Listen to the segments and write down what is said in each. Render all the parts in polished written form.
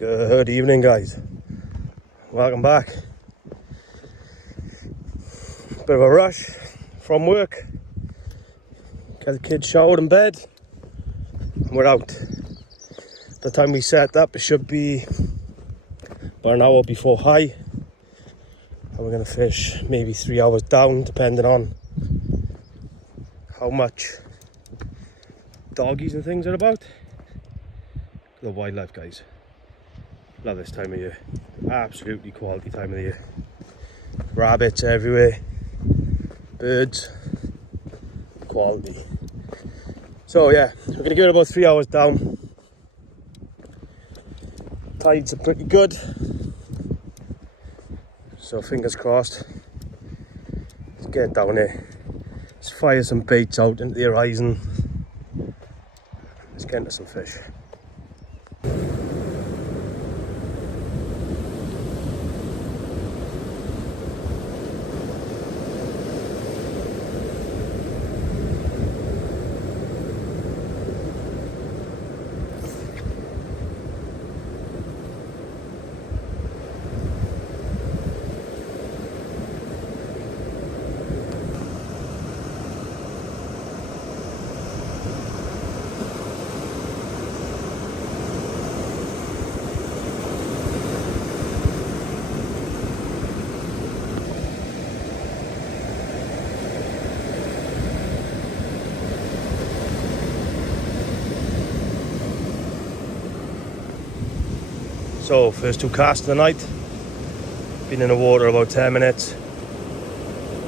Good evening, guys. Welcome back. Bit of a rush from work. Got the kids showered in bed and we're out. By the time we set up, it should be about an hour before high. And we're going to fish maybe 3 hours down, depending on how much doggies and things are about. The wildlife, guys. Love this time of year. Absolutely quality time of the year. Rabbits everywhere. Birds. Quality. So yeah, we're going to give it about 3 hours down. Tides are pretty good. So fingers crossed. Let's get down there. Let's fire some baits out into the horizon. Let's get into some fish. So, first two casts of the night. Been in the water about 10 minutes.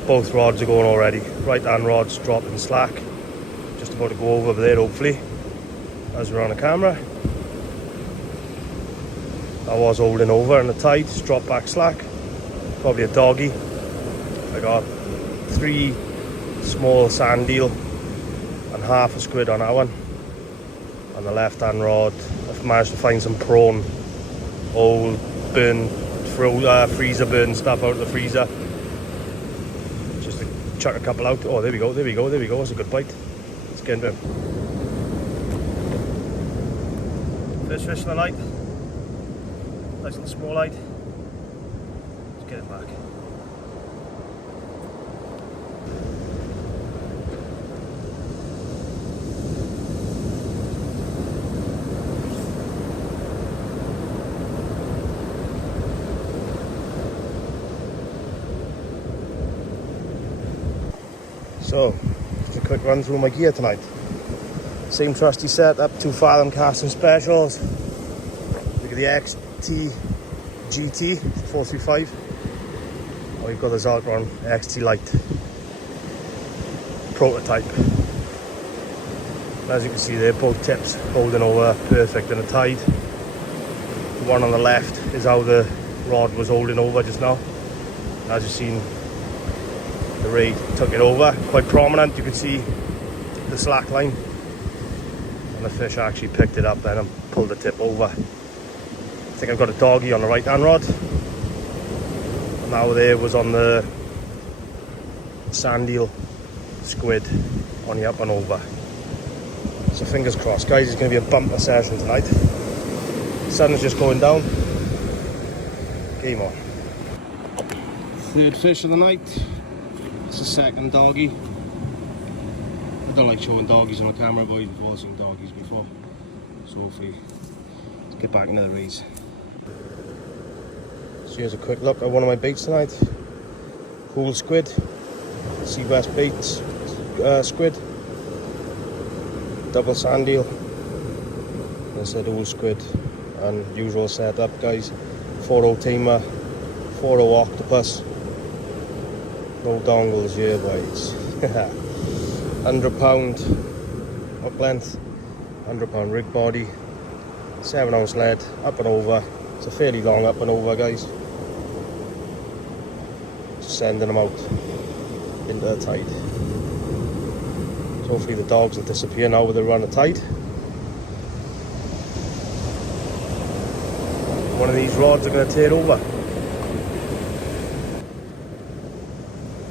Both rods are going already. Right hand rod's dropping slack. Just about to go over there, hopefully, as we're on the camera. I was holding over and the tide just dropped back slack. Probably a doggy. I got 3 small sand eel and half a squid on that one. On the left hand rod, I've managed to find some prawn. Old burn freezer burn stuff out of the freezer. Just to chuck a couple out. Oh, there we go. That's a good bite. Let's get into him. First fish of the night. Nice little small light. Let's get it back. So, just a quick run through my gear tonight. Same trusty setup, 2 fathom casting specials. Look at the XT GT 435. Oh, we've got the Zaltron XT Lite prototype. As you can see there, both tips holding over perfect in the tide. The one on the left is how the rod was holding over just now. As you've seen, the ray took it over, quite prominent. You can see the slack line, and the fish actually picked it up then and pulled the tip over. I think I've got a doggy on the right hand rod, and now there was on the sand eel squid on the up and over. So fingers crossed, guys. It's going to be a bumper session tonight. The sun is just going down. Game on. Third fish of the night. It's the second doggy. I don't like showing doggies on the camera, but I've seen doggies before. So hopefully, let's get back into the race. So here's a quick look at one of my baits tonight. Cool squid, Sea West baits squid, double sand eel. That's a dual squid, and usual setup, guys. 4.0 tamer, 4.0 octopus. No dongles here, boys. 100 pound hook length, 100 pound rig body, 7 ounce lead, up and over. It's a fairly long up and over, guys. Just sending them out into the tide. So hopefully the dogs will disappear now with the run of tide. One of these rods are going to tear over.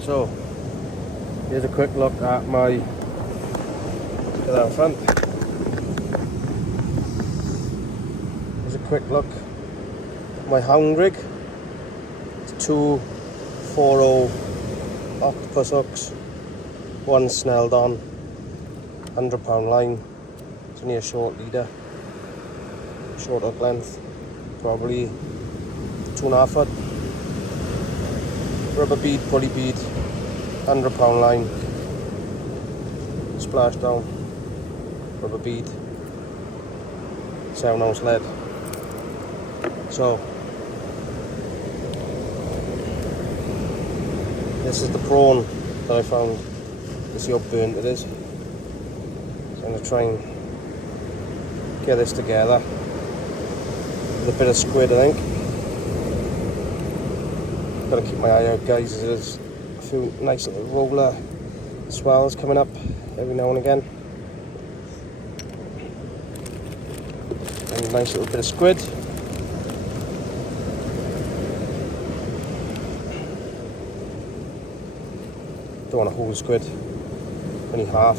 So, here's a quick look at my, look at that front. Here's a quick look my hound rig. It's 2 4.0 octopus hooks, one snelled on, 100-pound line. It's only a short leader, short hook length, probably 2.5 foot. Rubber bead, pulley bead, 100-pound line, splash down, rubber bead, 7-ounce lead. So this is the prawn that I found. You see how burnt it is. So I'm going to try and get this together with a bit of squid, I think. Got to keep my eye out, guys. There's a few nice little roller swells coming up every now and again. And a nice little bit of squid. Don't want a whole squid, only half.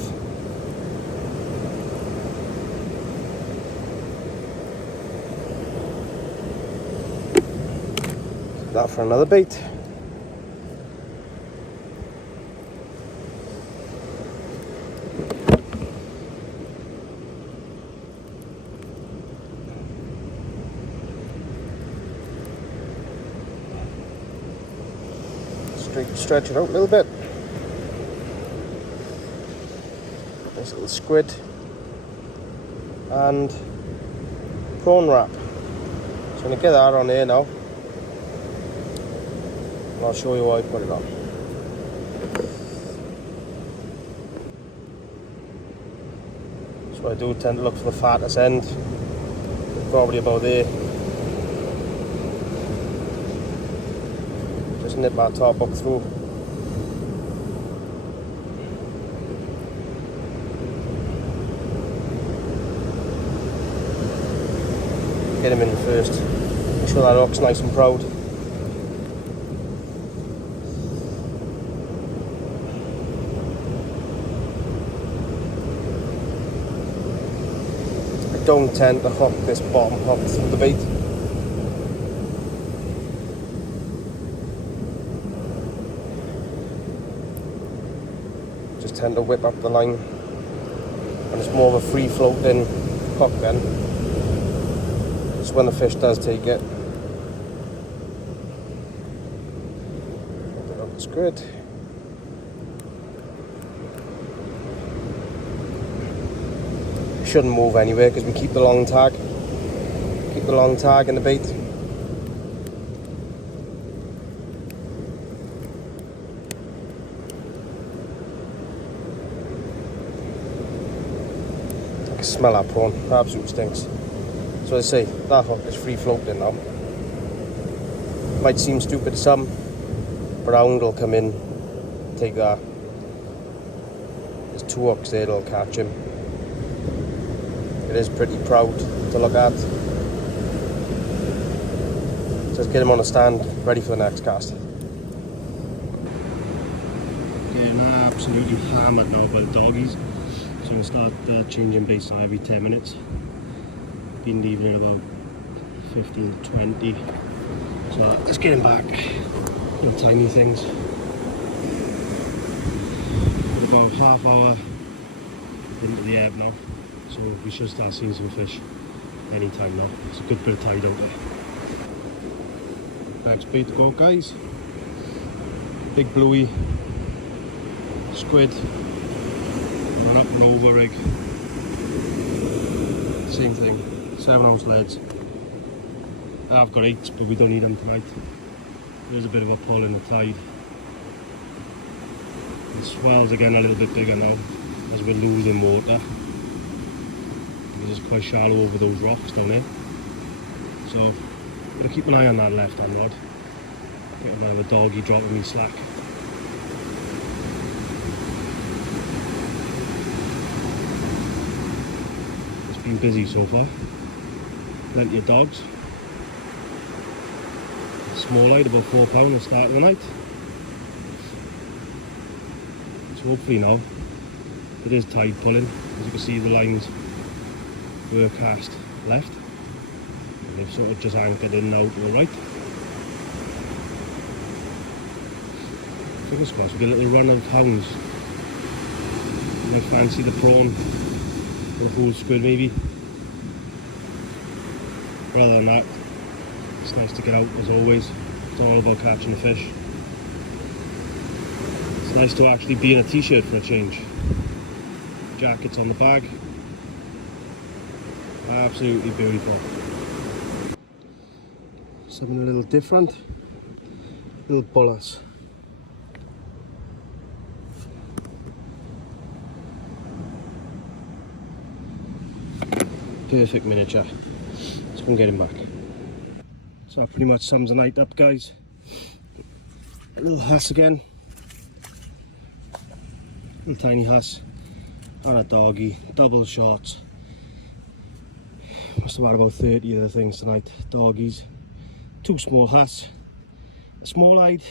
That for another bait. Stretch it out a little bit. Nice little squid and prawn wrap. So I'm going to get that on here now. And I'll show you how I put it on. So I do tend to look for the fattest end, probably about there. Just nip that top up through. Get him in first. Make sure that hook's nice and proud. I don't tend to hook this bottom hook through the bait. Just tend to whip up the line, and it's more of a free floating hook then. Just when the fish does take it. That looks good. Shouldn't move anywhere because we keep the long tag. Keep the long tag in the bait. I can smell that prawn. That absolutely stinks. So I say, that hook is free floating now. Might seem stupid to some, but hound will come in, take that. There's 2 hooks there that'll catch him. It is pretty proud to look at. So let's get him on a stand, ready for the next cast. Getting absolutely hammered now by the doggies. So we'll start changing baits now every 10 minutes. Been leaving it about 15 to 20. So let's get him back. Little tiny things. About half hour into the ebb now. So we should start seeing some fish anytime now. It's a good bit of tide out there. Next bait to go, guys. Big bluey squid. Run up and over rig. Same thing. 7-ounce leads. I've got 8s, but we don't need them tonight. There's a bit of a pull in the tide. The swells are getting a little bit bigger now as we're losing water. It's just quite shallow over those rocks down there. So I'm going to keep an eye on that left hand rod. Get another doggy dropping me slack. It's been busy so far. Plenty of dogs. Small light, about £4 at the start of the night. So hopefully now, it is tide pulling. As you can see, the lines were cast left. And they've sort of just anchored in now, alright. Fingers crossed, we get a little run of hounds. You might fancy the prawn or the whole squid maybe. Rather than that, it's nice to get out as always. It's all about catching the fish. It's nice to actually be in a t-shirt for a change. Jackets on the bag. Absolutely beautiful. Something a little different. Little bullets. Perfect miniature. Let's go and get him back. So that pretty much sums the night up, guys. A little huss again. Little tiny huss. And a doggy. Double shots. Must have had about 30 of the things tonight. Doggies. 2 small huss. A small eyed.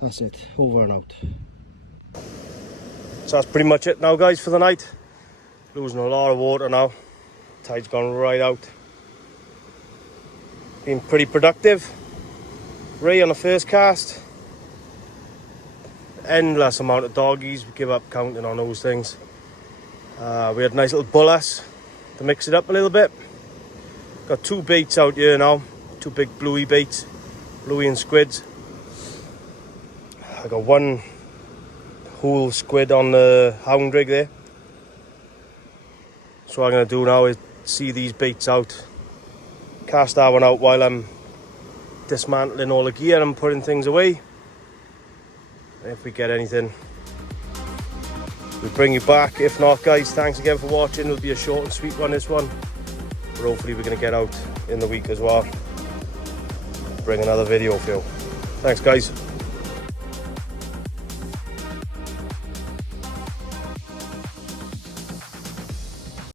That's it. Over and out. So that's pretty much it now, guys, for the night. Losing a lot of water now. Tide's gone right out. Been pretty productive. Ray on the first cast. Endless amount of doggies. We give up counting on those things. We had a nice little bullass to mix it up a little bit. Got 2 baits out here now. 2 big bluey baits. Bluey and squids. I got 1 whole squid on the hound rig there. So what I'm going to do now is see these baits out. Cast that one out while I'm dismantling all the gear and putting things away. If we get anything, we'll bring you back. If not, guys, thanks again for watching. It'll be a short and sweet one, this one. But hopefully we're going to get out in the week as well. Bring another video for you. Thanks, guys.